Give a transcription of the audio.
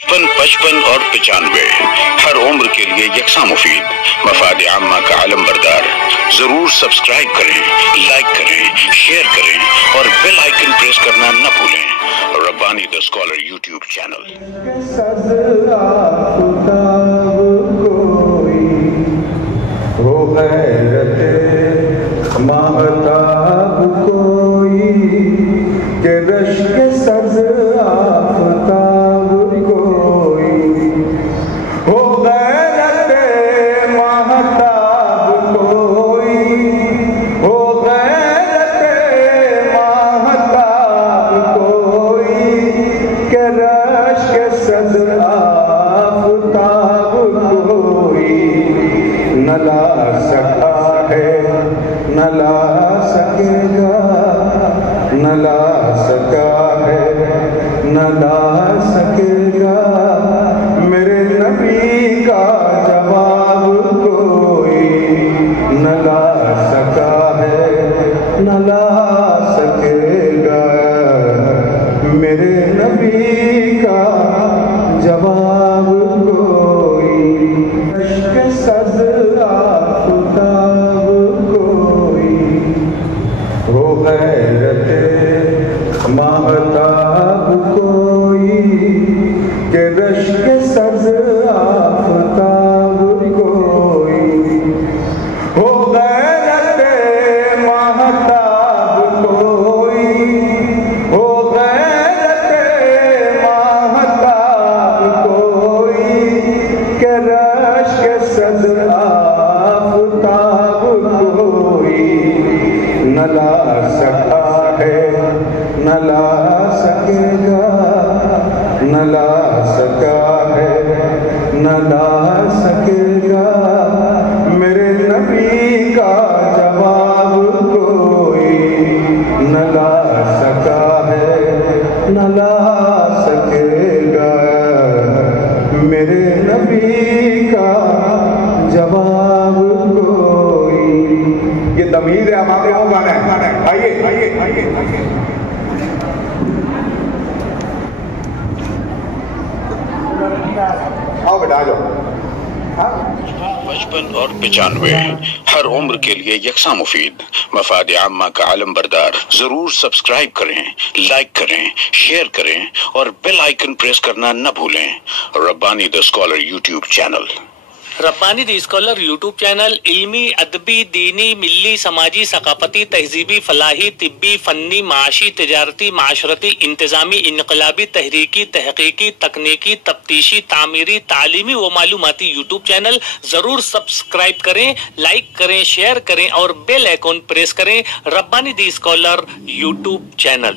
55 और 95 हर उम्र के लिए यकसा मुफीद, मफाद आम्मा का आलम बरदार। जरूर सब्सक्राइब करें, लाइक करें, शेयर करें और बेल आइकन प्रेस करना न भूलें। Rabbani the scholar YouTube channel. Mahtab कोई के रश्क सज आफताब कोई हो गैरत महताब कोई हो गैरत महताब कोई के रश्क सज आफताब कोई न ला सका है न ला सकेगा न ला सका है न ला सकेगा मेरे नबी का जवाब कोई न ला सका है न ला सकेगा मेरे नबी का जवाब कोई। इश्क सज आफताब हो गैरत महताब कोई के रश्क सज आफताब कोई हो गैरत महताब कोई हो गैरत महताब कोई के रश्क सज आफताब कोई न ला सका है न ला सकेगा न ला सका है न ला सकेगा मेरे नबी का जवाब कोई न ला सका है न ला सकेगा मेरे नबी का जवाब कोई। ये तमीज है हमारे यहाँ गाना है। आइए आइए आइए आओ बेटा आ जाओ। 55 और 95 हर उम्र के लिए यकसा मुफीद, मफाद आम्मा का आलम बरदार। जरूर सब्सक्राइब करें, लाइक करें, शेयर करें और बेल आइकन प्रेस करना न भूलें। Rabbani the scholar YouTube channel. Rabbani the scholar YouTube channel इल्मी, अदबी, दीनी, मिली, समाजी, सकाफती, तहजीबी, फलाही, तिब्बी, फन्नी, माशी, तिजारती, माशरती, इंतजामी, इनकलाबी, तहरीकी, तहकीकी, तकनीकी, तफ्तीशी, तामीरी, तालीमी व मालूमाती यूट्यूब चैनल। जरूर सब्सक्राइब करें, लाइक करें, शेयर करें और बेल आइकन प्रेस करें। Rabbani the scholar YouTube channel.